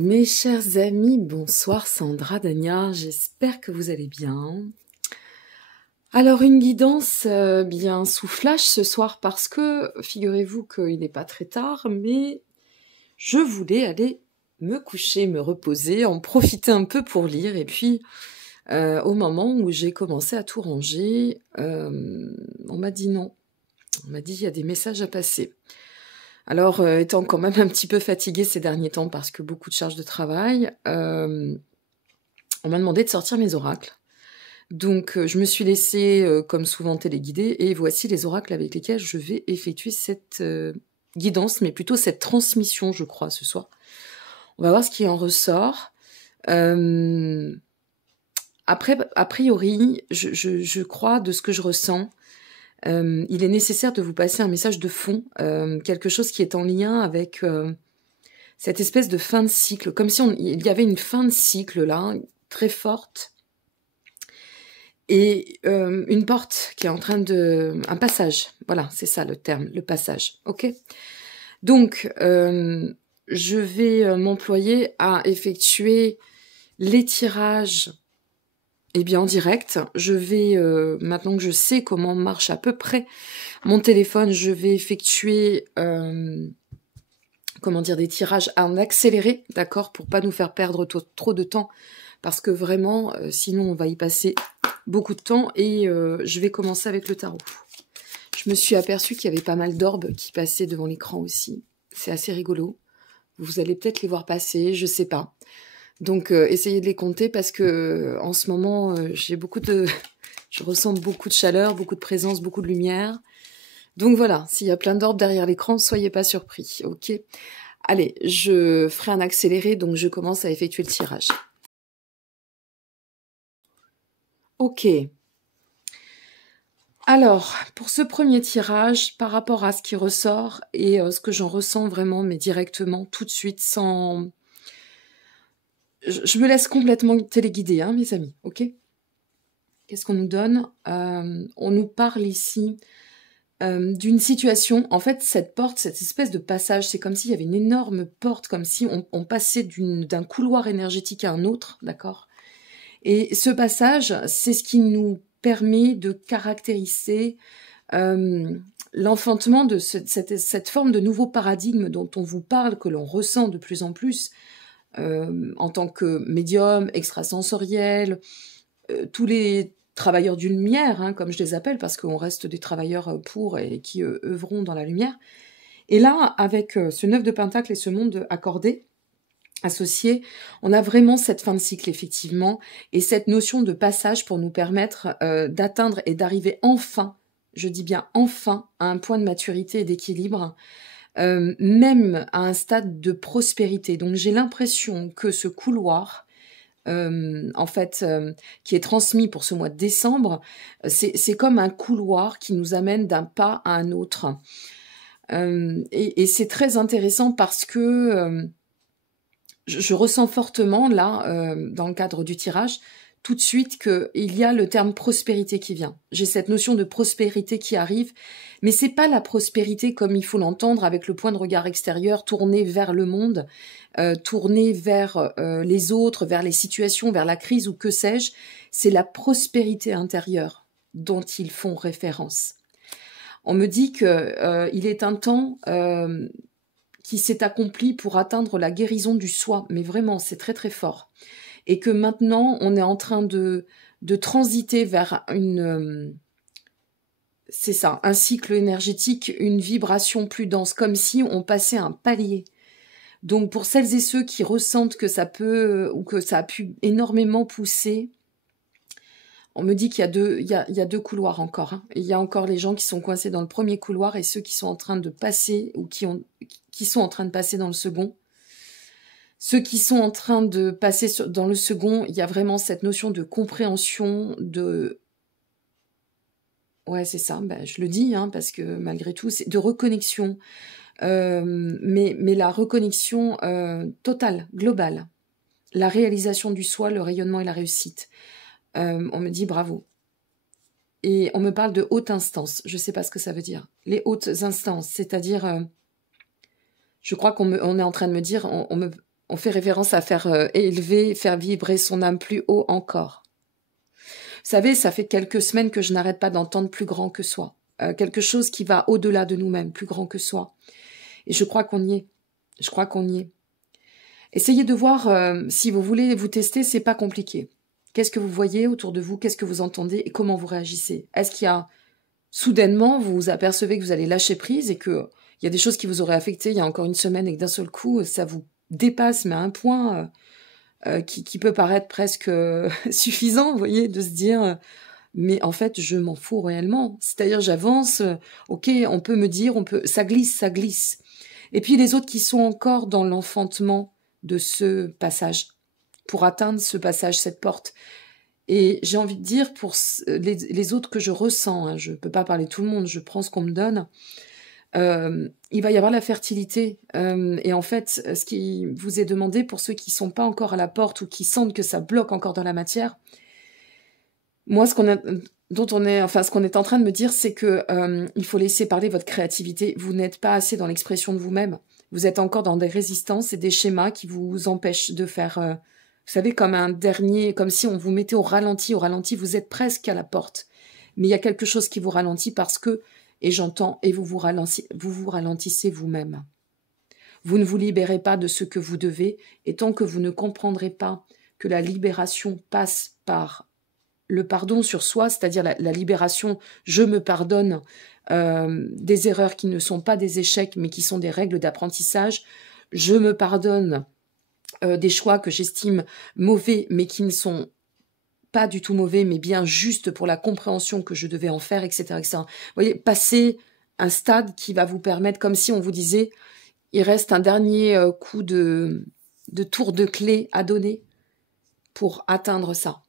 Mes chers amis, bonsoir Sandra, Dania, j'espère que vous allez bien. Alors une guidance bien sous flash ce soir parce que figurez-vous qu'il n'est pas très tard, mais je voulais aller me coucher, me reposer, en profiter un peu pour lire et puis au moment où j'ai commencé à tout ranger, on m'a dit non, on m'a dit il y a des messages à passer. Alors, étant quand même un petit peu fatiguée ces derniers temps parce que beaucoup de charges de travail, on m'a demandé de sortir mes oracles. Donc, je me suis laissée, comme souvent, téléguider et voici les oracles avec lesquels je vais effectuer cette guidance, mais plutôt cette transmission, je crois, ce soir. On va voir ce qui en ressort. Après, a priori, je crois, de ce que je ressens, il est nécessaire de vous passer un message de fond, quelque chose qui est en lien avec cette espèce de fin de cycle, comme si il y avait une fin de cycle là, très forte, et une porte qui est en train de... un passage, voilà, c'est ça le terme, le passage, ok. Donc, je vais m'employer à effectuer les tirages en direct. Je vais, maintenant que je sais comment marche à peu près mon téléphone, je vais effectuer des tirages en accéléré, d'accord, pour pas nous faire perdre trop de temps, parce que vraiment, sinon on va y passer beaucoup de temps, et je vais commencer avec le tarot. Je me suis aperçue qu'il y avait pas mal d'orbes qui passaient devant l'écran aussi. C'est assez rigolo. Vous allez peut-être les voir passer, je sais pas. Donc, essayez de les compter parce que en ce moment, je ressens beaucoup de chaleur, beaucoup de présence, beaucoup de lumière. Donc voilà, s'il y a plein d'orbes derrière l'écran, soyez pas surpris, ok? Allez, je ferai un accéléré, donc je commence à effectuer le tirage. Ok. Alors, pour ce premier tirage, par rapport à ce qui ressort et ce que j'en ressens vraiment, mais directement, tout de suite, sans... Je me laisse complètement téléguider, hein, mes amis, ok? Qu'est-ce qu'on nous donne? On nous parle ici d'une situation. En fait, cette porte, cette espèce de passage, c'est comme s'il y avait une énorme porte, comme si on passait d'un couloir énergétique à un autre, d'accord? Et ce passage, c'est ce qui nous permet de caractériser l'enfantement de cette forme de nouveau paradigme dont on vous parle, que l'on ressent de plus en plus en tant que médium, extrasensoriel, tous les travailleurs d'une lumière, hein, comme je les appelle, parce qu'on reste des travailleurs pour et qui œuvront dans la lumière. Et là, avec ce 9 de Pentacle et ce monde accordé, associé, on a vraiment cette fin de cycle, effectivement, et cette notion de passage pour nous permettre d'atteindre et d'arriver enfin, je dis bien enfin, à un point de maturité et d'équilibre, même à un stade de prospérité. Donc j'ai l'impression que ce couloir, qui est transmis pour ce mois de décembre, c'est comme un couloir qui nous amène d'un pas à un autre. Et c'est très intéressant parce que je ressens fortement, là, dans le cadre du tirage, tout de suite qu'il y a le terme prospérité qui vient. J'ai cette notion de prospérité qui arrive, mais c'est pas la prospérité comme il faut l'entendre avec le point de regard extérieur tourné vers le monde, tourné vers les autres, vers les situations, vers la crise ou que sais-je. C'est la prospérité intérieure dont ils font référence. On me dit que il est un temps qui s'est accompli pour atteindre la guérison du soi, mais vraiment, c'est très très fort. Et que maintenant, on est en train de transiter vers c'est ça, un cycle énergétique, une vibration plus dense, comme si on passait un palier. Donc, pour celles et ceux qui ressentent que ça peut, ou que ça a pu énormément pousser, on me dit qu'il y a deux couloirs encore. Hein. Il y a encore les gens qui sont coincés dans le premier couloir et ceux qui sont en train de passer, ou qui sont en train de passer dans le second. Ceux qui sont en train de passer dans le second, il y a vraiment cette notion de compréhension, de... Ouais, c'est ça, je le dis, hein, parce que malgré tout, c'est de reconnexion. Mais la reconnexion totale, globale. La réalisation du soi, le rayonnement et la réussite. On me dit bravo. Et on me parle de haute instance. Je ne sais pas ce que ça veut dire. Les hautes instances, c'est-à-dire... je crois qu'on est en train de me dire... on fait référence à faire élever, faire vibrer son âme plus haut encore. Vous savez, ça fait quelques semaines que je n'arrête pas d'entendre plus grand que soi. Quelque chose qui va au-delà de nous-mêmes, plus grand que soi. Et je crois qu'on y est. Je crois qu'on y est. Essayez de voir, si vous voulez vous tester, c'est pas compliqué. Qu'est-ce que vous voyez autour de vous? Qu'est-ce que vous entendez? Et comment vous réagissez? Est-ce qu'il y a, soudainement, vous vous apercevez que vous allez lâcher prise et que il y a des choses qui vous auraient affecté il y a encore une semaine et que d'un seul coup, ça vous dépasse, mais à un point qui peut paraître presque suffisant, vous voyez, de se dire... mais en fait, je m'en fous réellement. C'est-à-dire, j'avance, ok, on peut me dire, ça glisse, ça glisse. Et puis les autres qui sont encore dans l'enfantement de ce passage, pour atteindre ce passage, cette porte. Et j'ai envie de dire, pour les autres que je ressens, hein, je ne peux pas parler de tout le monde, je prends ce qu'on me donne, il va y avoir la fertilité. Et en fait, ce qui vous est demandé, pour ceux qui ne sont pas encore à la porte ou qui sentent que ça bloque encore dans la matière, moi, ce qu'on est en train de me dire, c'est que il faut laisser parler votre créativité. Vous n'êtes pas assez dans l'expression de vous-même. Vous êtes encore dans des résistances et des schémas qui vous empêchent de faire, vous savez, comme si on vous mettait au ralenti. Au ralenti, vous êtes presque à la porte. Mais il y a quelque chose qui vous ralentit parce que, et j'entends, et vous vous ralentissez vous-même. Vous ne vous libérez pas de ce que vous devez, et tant que vous ne comprendrez pas que la libération passe par le pardon sur soi, c'est-à-dire la libération, je me pardonne des erreurs qui ne sont pas des échecs, mais qui sont des règles d'apprentissage. Je me pardonne des choix que j'estime mauvais, mais qui ne sont pas du tout mauvais, mais bien juste pour la compréhension que je devais en faire, etc., etc. Vous voyez, passer un stade qui va vous permettre, comme si on vous disait, il reste un dernier coup de tour de clé à donner pour atteindre ça.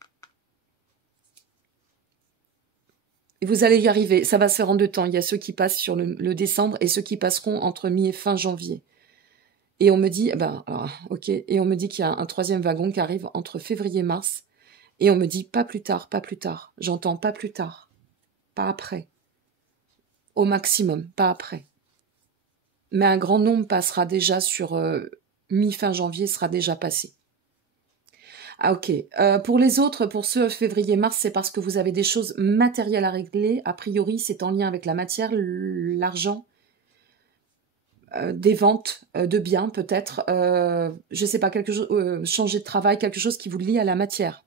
Et vous allez y arriver, ça va se faire en 2 temps. Il y a ceux qui passent sur le décembre et ceux qui passeront entre mi et fin janvier. Et on me dit, ok, et on me dit qu'il y a un 3e wagon qui arrive entre février et mars. Et on me dit, pas plus tard, pas plus tard. J'entends pas plus tard, pas après. Au maximum, pas après. Mais un grand nombre passera déjà sur mi-fin janvier, sera déjà passé. Ah ok. Pour les autres, pour ceux février-mars, c'est parce que vous avez des choses matérielles à régler. A priori, c'est en lien avec la matière, l'argent, des ventes de biens peut-être. Je sais pas, quelque chose, changer de travail, quelque chose qui vous lie à la matière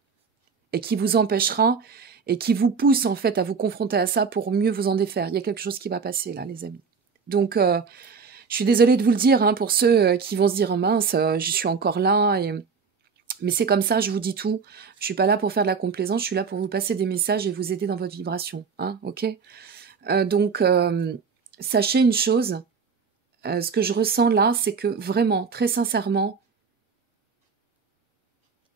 et qui vous empêchera et qui vous pousse en fait à vous confronter à ça pour mieux vous en défaire. Il y a quelque chose qui va passer là, les amis. Donc, je suis désolée de vous le dire, hein, pour ceux qui vont se dire, oh, mince, je suis encore là et... Mais c'est comme ça, je vous dis tout. Je suis pas là pour faire de la complaisance, je suis là pour vous passer des messages et vous aider dans votre vibration. Hein, ok. Donc, sachez une chose, ce que je ressens là, c'est que vraiment, très sincèrement,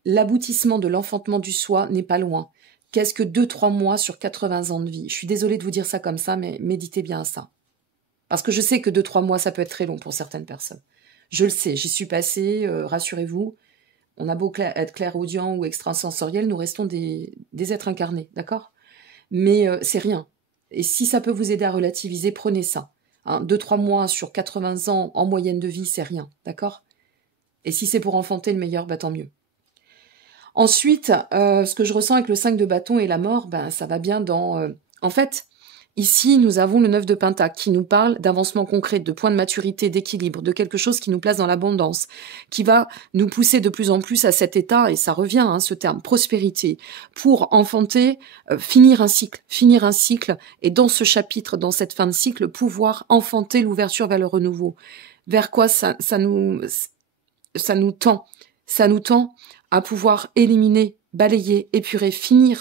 l'aboutissement de l'enfantement du soi n'est pas loin. Qu'est-ce que 2-3 mois sur 80 ans de vie? Je suis désolée de vous dire ça comme ça, mais méditez bien à ça. Parce que je sais que 2-3 mois, ça peut être très long pour certaines personnes. Je le sais, j'y suis passée, rassurez-vous. On a beau être clairaudient ou extrasensoriel, nous restons des êtres incarnés, d'accord? Mais c'est rien. Et si ça peut vous aider à relativiser, prenez ça. 2-3 mois sur 80 ans en moyenne de vie, c'est rien, d'accord? Et si c'est pour enfanter le meilleur, tant mieux. Ensuite, ce que je ressens avec le 5 de bâton et la mort, ça va bien dans... En fait, ici, nous avons le 9 de pentacle qui nous parle d'avancement concret, de point de maturité, d'équilibre, de quelque chose qui nous place dans l'abondance, qui va nous pousser de plus en plus à cet état, et ça revient, ce terme, prospérité, pour enfanter, finir un cycle, et dans ce chapitre, dans cette fin de cycle, pouvoir enfanter l'ouverture vers le renouveau. Vers quoi ça nous tend? Ça nous tend à pouvoir éliminer, balayer, épurer, finir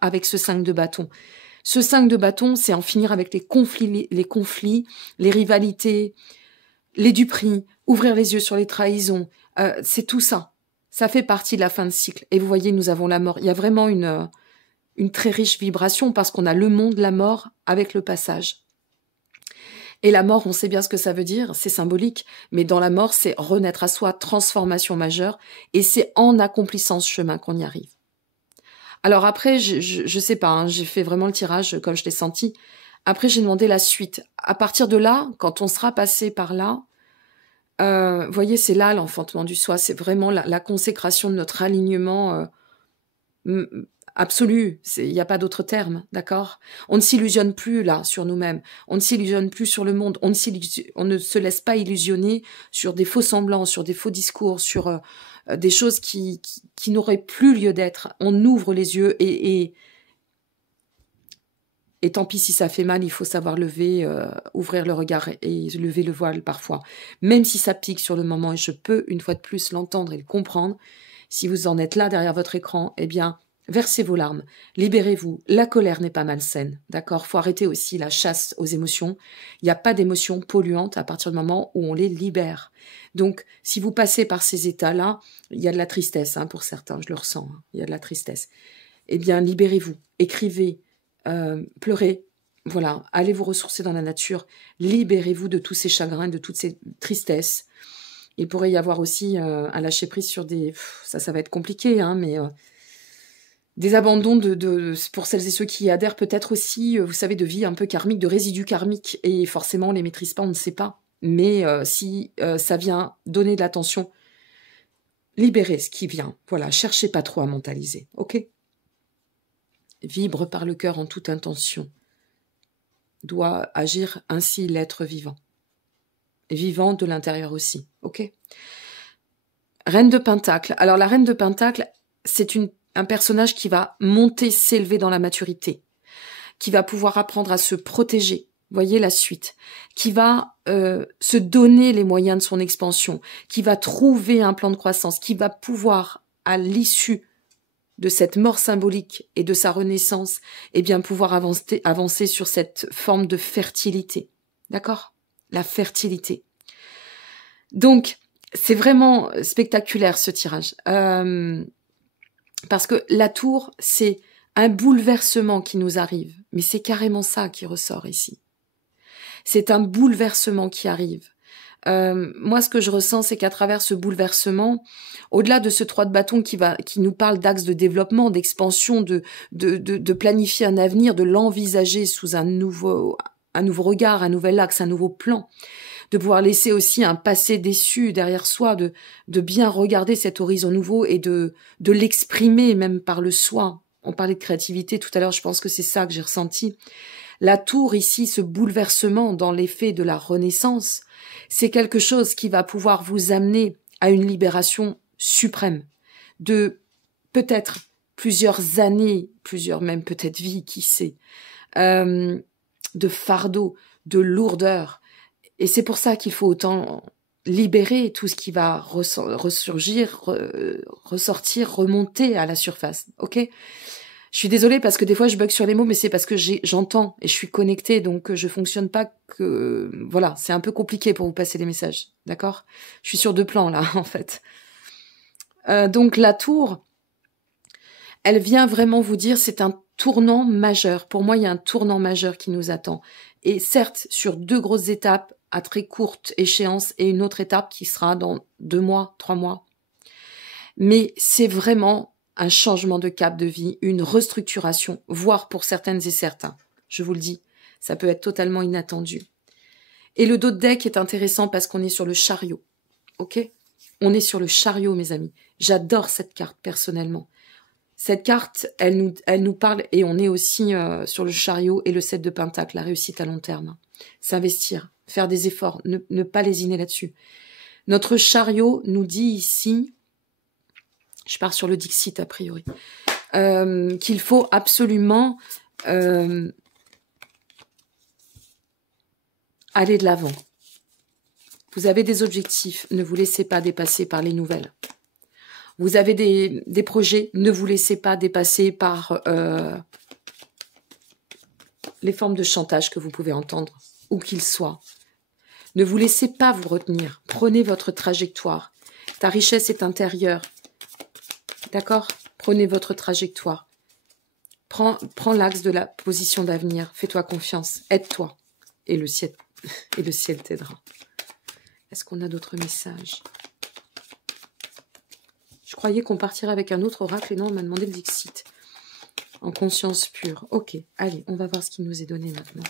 avec ce 5 de bâton. Ce 5 de bâton, c'est en finir avec les conflits, les rivalités, les duperies, ouvrir les yeux sur les trahisons. C'est tout ça. Ça fait partie de la fin de cycle. Et vous voyez, nous avons la mort. Il y a vraiment une très riche vibration parce qu'on a le monde, la mort, avec le passage. Et la mort, on sait bien ce que ça veut dire, c'est symbolique, mais dans la mort, c'est renaître à soi, transformation majeure, et c'est en accomplissant ce chemin qu'on y arrive. Alors après, je sais pas, j'ai fait vraiment le tirage comme je l'ai senti. Après, j'ai demandé la suite. À partir de là, quand on sera passé par là, Vous voyez, c'est là l'enfantement du soi. C'est vraiment la consécration de notre alignement absolu. Il n'y a pas d'autre terme, d'accord? On ne s'illusionne plus là sur nous-mêmes. On ne s'illusionne plus sur le monde. On ne se laisse pas illusionner sur des faux semblants, sur des faux discours, sur des choses qui n'auraient plus lieu d'être. On ouvre les yeux et tant pis si ça fait mal, il faut savoir lever, ouvrir le regard et lever le voile parfois. Même si ça pique sur le moment, et je peux une fois de plus l'entendre et le comprendre, si vous en êtes là derrière votre écran, eh bien, versez vos larmes, libérez-vous. La colère n'est pas malsaine, d'accord? Faut arrêter aussi la chasse aux émotions. Il n'y a pas d'émotions polluantes à partir du moment où on les libère. Donc, si vous passez par ces états-là, il y a de la tristesse, hein, pour certains, je le ressens, hein, il y a de la tristesse. Eh bien, libérez-vous, écrivez, pleurez, voilà, allez vous ressourcer dans la nature, libérez-vous de tous ces chagrins, de toutes ces tristesses. Il pourrait y avoir aussi un lâcher-prise sur des... Ça va être compliqué, hein, mais des abandons pour celles et ceux qui y adhèrent, peut-être aussi, vous savez, de vie un peu karmique, de résidus karmiques, et forcément, on les maîtrise pas, on ne sait pas. Mais si ça vient donner de l'attention, libérez ce qui vient. Voilà, cherchez pas trop à mentaliser, ok? Vibre par le cœur en toute intention. Doit agir ainsi l'être vivant. Vivant de l'intérieur aussi, ok? Reine de Pentacle. Alors la Reine de Pentacle, c'est un personnage qui va monter, s'élever dans la maturité, qui va pouvoir apprendre à se protéger. Voyez la suite. Qui va se donner les moyens de son expansion, qui va trouver un plan de croissance, qui va pouvoir, à l'issue de cette mort symbolique et de sa renaissance, eh bien pouvoir avancer sur cette forme de fertilité. D'accord? La fertilité. Donc, c'est vraiment spectaculaire ce tirage. Parce que la tour, c'est un bouleversement qui nous arrive. Mais c'est carrément ça qui ressort ici. C'est un bouleversement qui arrive. Moi, ce que je ressens, c'est qu'à travers ce bouleversement, au-delà de ce 3 de bâton qui nous parle d'axe de développement, d'expansion, de planifier un avenir, de l'envisager sous un nouveau regard, un nouvel axe, un nouveau plan, de pouvoir laisser aussi un passé déçu derrière soi, de bien regarder cet horizon nouveau et de l'exprimer même par le soi. On parlait de créativité tout à l'heure, je pense que c'est ça que j'ai ressenti. La tour ici, ce bouleversement dans l'effet de la renaissance, c'est quelque chose qui va pouvoir vous amener à une libération suprême de peut-être plusieurs années, plusieurs même peut-être vies, qui sait, de fardeau, de lourdeur. Et c'est pour ça qu'il faut autant libérer tout ce qui va ressurgir, ressortir, remonter à la surface, ok ? Je suis désolée parce que des fois je bug sur les mots, mais c'est parce que j'entends et je suis connectée, donc je fonctionne pas que... Voilà, c'est un peu compliqué pour vous passer les messages, d'accord? Je suis sur 2 plans là, en fait. Donc la tour, elle vient vraiment vous dire, c'est un tournant majeur. Pour moi, il y a un tournant majeur qui nous attend. Et certes, sur 2 grosses étapes à très courte échéance et une autre étape qui sera dans 2 mois, 3 mois. Mais c'est vraiment un changement de cap de vie, une restructuration, voire pour certaines et certains. Je vous le dis, ça peut être totalement inattendu. Et le dos de deck est intéressant parce qu'on est sur le chariot. Ok ? On est sur le chariot, mes amis. J'adore cette carte personnellement. Cette carte, elle nous parle et on est aussi sur le chariot et le 7 de Pentacle, la réussite à long terme. S'investir, faire des efforts, ne pas lésiner là-dessus. Notre chariot nous dit ici, je pars sur le Dixit a priori, qu'il faut absolument aller de l'avant. Vous avez des objectifs, ne vous laissez pas dépasser par les nouvelles. Vous avez des projets, ne vous laissez pas dépasser par les formes de chantage que vous pouvez entendre, où qu'ils soient. Ne vous laissez pas vous retenir. Prenez votre trajectoire. Ta richesse est intérieure. D'accord ? Prenez votre trajectoire. Prends l'axe de la position d'avenir. Fais-toi confiance. Aide-toi. Et le ciel t'aidera. Est-ce qu'on a d'autres messages ? Je croyais qu'on partirait avec un autre oracle et non, on m'a demandé le Dixit. En conscience pure. Ok, allez, on va voir ce qui nous est donné maintenant.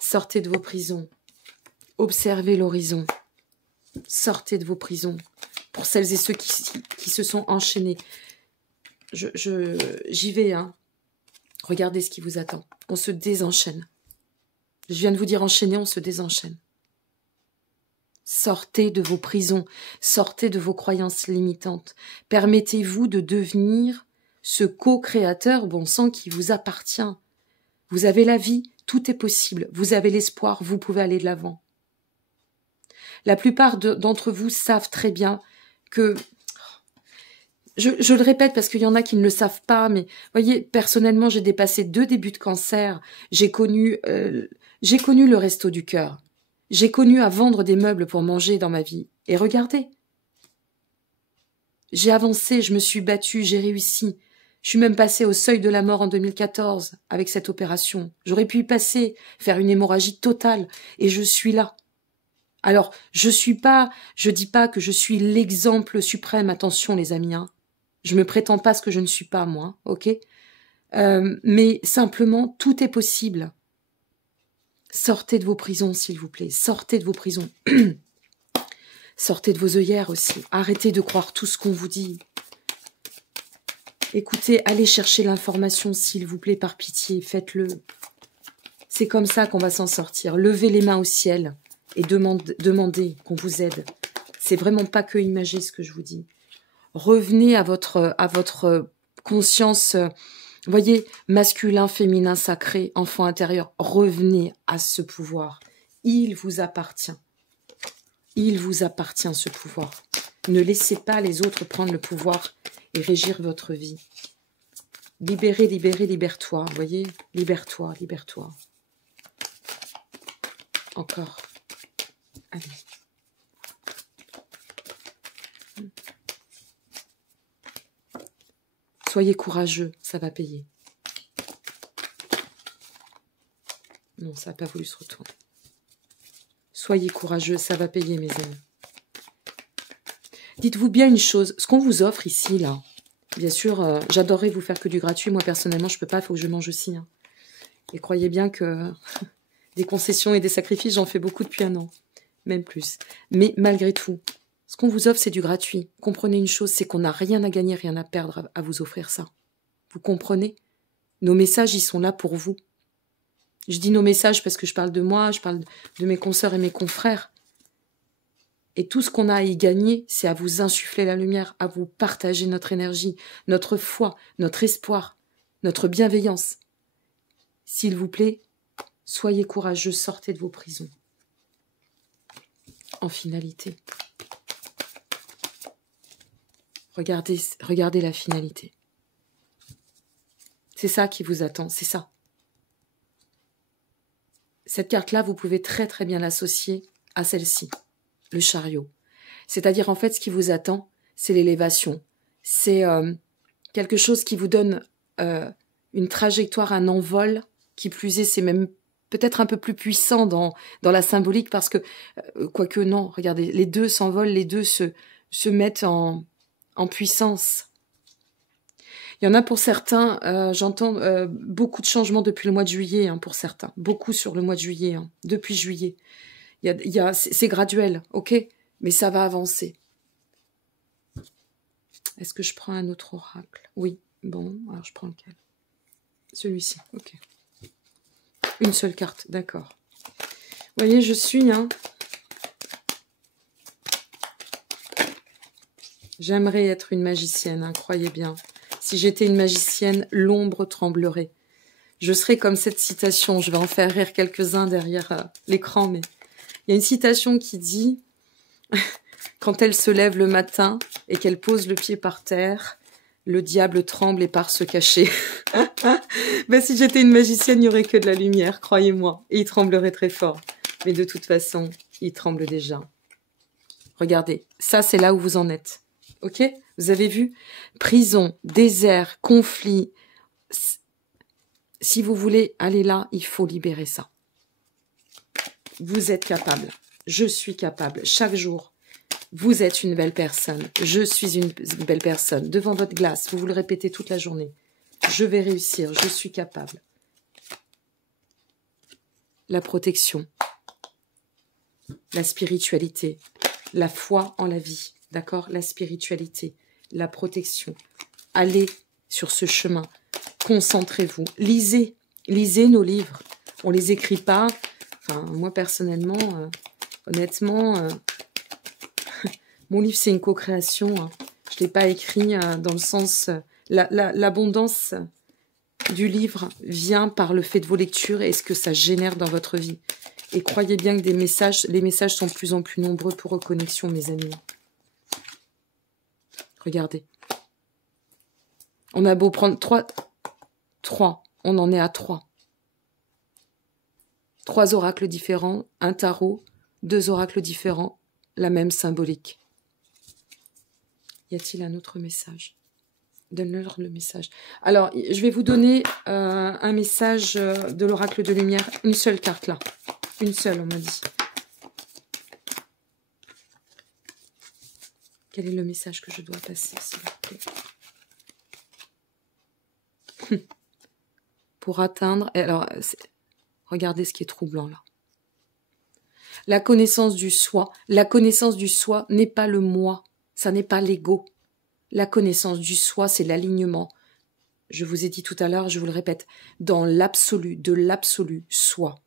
Sortez de vos prisons. Observez l'horizon. Sortez de vos prisons. Pour celles et ceux qui se sont enchaînés. J'y vais, hein. Regardez ce qui vous attend. On se désenchaîne. Je viens de vous dire enchaîner, on se désenchaîne. Sortez de vos prisons. Sortez de vos croyances limitantes. Permettez-vous de devenir ce co-créateur bon sang qui vous appartient. Vous avez la vie, tout est possible. Vous avez l'espoir, vous pouvez aller de l'avant. La plupart d'entre vous savent très bien que... Je le répète parce qu'il y en a qui ne le savent pas, mais voyez, personnellement, j'ai dépassé 2 débuts de cancer. J'ai connu le resto du cœur. J'ai connu à vendre des meubles pour manger dans ma vie. Et regardez, j'ai avancé, je me suis battue, j'ai réussi. Je suis même passée au seuil de la mort en 2014 avec cette opération. J'aurais pu y passer, faire une hémorragie totale, et je suis là. Alors, je dis pas que je suis l'exemple suprême, attention les amis, hein. Je me prétends pas ce que je ne suis pas, moi, ok? Mais simplement, tout est possible. Sortez de vos prisons, s'il vous plaît. Sortez de vos prisons. Sortez de vos œillères aussi. Arrêtez de croire tout ce qu'on vous dit. Écoutez, allez chercher l'information, s'il vous plaît, par pitié. Faites-le. C'est comme ça qu'on va s'en sortir. Levez les mains au ciel et demandez qu'on vous aide. C'est vraiment pas que imagé ce que je vous dis. Revenez à votre conscience, voyez, masculin, féminin, sacré, enfant intérieur. Revenez à ce pouvoir. Il vous appartient. Il vous appartient ce pouvoir. Ne laissez pas les autres prendre le pouvoir et régir votre vie. Libérez, libérez, libère-toi. Voyez, libère-toi, libère-toi. Encore. Allez. Soyez courageux, ça va payer. Non, ça n'a pas voulu se retourner. Soyez courageux, ça va payer, mes amis. Dites-vous bien une chose, ce qu'on vous offre ici, là, bien sûr, j'adorerais vous faire que du gratuit. Moi, personnellement, je ne peux pas, il faut que je mange aussi. Hein. Et croyez bien que des concessions et des sacrifices, j'en fais beaucoup depuis 1 an, même plus. Mais malgré tout, ce qu'on vous offre, c'est du gratuit. Comprenez une chose, c'est qu'on n'a rien à gagner, rien à perdre à vous offrir ça. Vous comprenez? Nos messages, ils sont là pour vous. Je dis nos messages parce que je parle de moi, je parle de mes consoeurs et mes confrères. Et tout ce qu'on a à y gagner, c'est à vous insuffler la lumière, à vous partager notre énergie, notre foi, notre espoir, notre bienveillance. S'il vous plaît, soyez courageux, sortez de vos prisons. En finalité. Regardez la finalité. C'est ça qui vous attend, c'est ça. Cette carte-là, vous pouvez très très bien l'associer à celle-ci, le chariot. C'est-à-dire, en fait, ce qui vous attend, c'est l'élévation. C'est quelque chose qui vous donne une trajectoire, un envol, qui plus est, c'est même peut-être un peu plus puissant dans la symbolique, parce que, quoique non, regardez, les deux s'envolent, les deux se mettent en puissance. Il y en a pour certains, j'entends beaucoup de changements depuis le mois de juillet, hein, pour certains. Beaucoup sur le mois de juillet, hein, depuis juillet. C'est graduel, ok? Mais ça va avancer. Est-ce que je prends un autre oracle? Oui. Bon, alors je prends lequel? Celui-ci, ok. Une seule carte, d'accord. Vous voyez, je suis... Hein, j'aimerais être une magicienne, hein, croyez bien. Si j'étais une magicienne, l'ombre tremblerait. Je serais comme cette citation, je vais en faire rire quelques-uns derrière l'écran, mais il y a une citation qui dit « Quand elle se lève le matin et qu'elle pose le pied par terre, le diable tremble et part se cacher. » Ben, si j'étais une magicienne, il n'y aurait que de la lumière, croyez-moi, et il tremblerait très fort. Mais de toute façon, il tremble déjà. Regardez, ça c'est là où vous en êtes. Ok? Vous avez vu? Prison, désert, conflit. Si vous voulez aller là, il faut libérer ça. Vous êtes capable. Je suis capable. Chaque jour, vous êtes une belle personne. Je suis une belle personne. Devant votre glace, vous le répétez toute la journée. Je vais réussir. Je suis capable. La protection. la spiritualité, la foi en la vie, d'accord? La spiritualité, la protection. Allez sur ce chemin, concentrez-vous, lisez nos livres. On les écrit pas. Enfin, moi personnellement, honnêtement, mon livre c'est une co-création. Hein. Je l'ai pas écrit dans le sens l'abondance du livre vient par le fait de vos lectures et ce que ça génère dans votre vie. Et croyez bien que les messages sont de plus en plus nombreux pour reconnexion, mes amis. Regardez. On a beau prendre 3, on en est à 3. 3 oracles différents, un tarot, 2 oracles différents, la même symbolique. Y a-t-il un autre message? Donne-leur le message. Alors, je vais vous donner un message de l'oracle de lumière. Une seule carte là. Une seule, on m'a dit. Quel est le message que je dois passer, s'il vous plaît? Pour atteindre... Alors, regardez ce qui est troublant là. La connaissance du soi. La connaissance du soi n'est pas le moi. Ça n'est pas l'ego. La connaissance du soi, c'est l'alignement. Je vous ai dit tout à l'heure, je vous le répète, dans l'absolu, de l'absolu soi.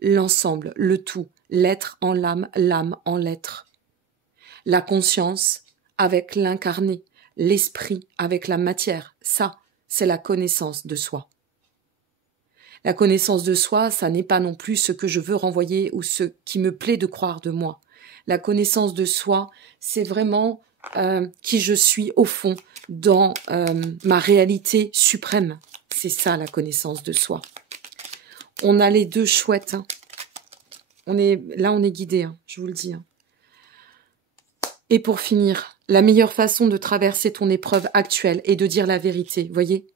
L'ensemble, le tout, l'être en l'âme en l'être. La conscience avec l'incarné, l'esprit avec la matière. Ça, c'est la connaissance de soi. La connaissance de soi, ça n'est pas non plus ce que je veux renvoyer ou ce qui me plaît de croire de moi. La connaissance de soi, c'est vraiment qui je suis au fond dans ma réalité suprême. C'est ça la connaissance de soi. On a les deux chouettes. Hein. On est guidé, hein, je vous le dis. Hein. Et pour finir, la meilleure façon de traverser ton épreuve actuelle est de dire la vérité. Voyez,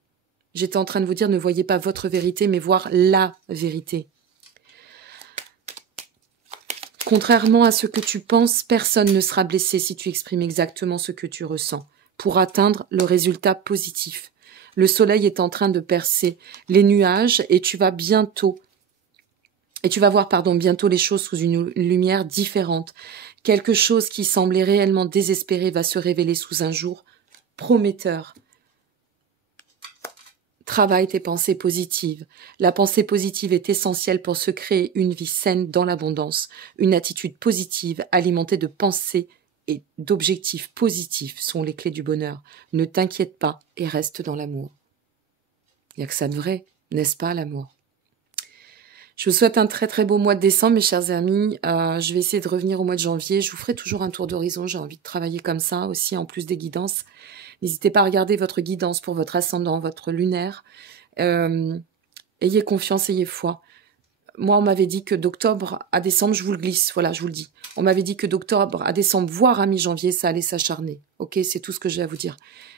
j'étais en train de vous dire, ne voyez pas votre vérité, mais voir la vérité. Contrairement à ce que tu penses, personne ne sera blessé si tu exprimes exactement ce que tu ressens, pour atteindre le résultat positif. Le soleil est en train de percer les nuages et tu vas voir bientôt les choses sous une lumière différente. Quelque chose qui semblait réellement désespéré va se révéler sous un jour prometteur. Travaille tes pensées positives. La pensée positive est essentielle pour se créer une vie saine dans l'abondance. Une attitude positive alimentée de pensées et d'objectifs positifs sont les clés du bonheur. Ne t'inquiète pas et reste dans l'amour. Il n'y a que ça de vrai, n'est-ce pas, l'amour? Je vous souhaite un très très beau mois de décembre, mes chers amis. Je vais essayer de revenir au mois de janvier. Je vous ferai toujours un tour d'horizon. J'ai envie de travailler comme ça aussi, en plus des guidances. N'hésitez pas à regarder votre guidance pour votre ascendant, votre lunaire. Ayez confiance, ayez foi. Moi, on m'avait dit que d'octobre à décembre, je vous le glisse, voilà, je vous le dis. On m'avait dit que d'octobre à décembre, voire à mi-janvier, ça allait s'acharner. Ok, c'est tout ce que j'ai à vous dire.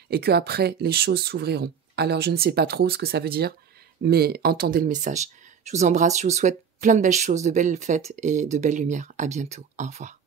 Et qu'après, les choses s'ouvriront. Alors, je ne sais pas trop ce que ça veut dire, mais entendez le message. Je vous embrasse, je vous souhaite plein de belles choses, de belles fêtes et de belles lumières. À bientôt. Au revoir.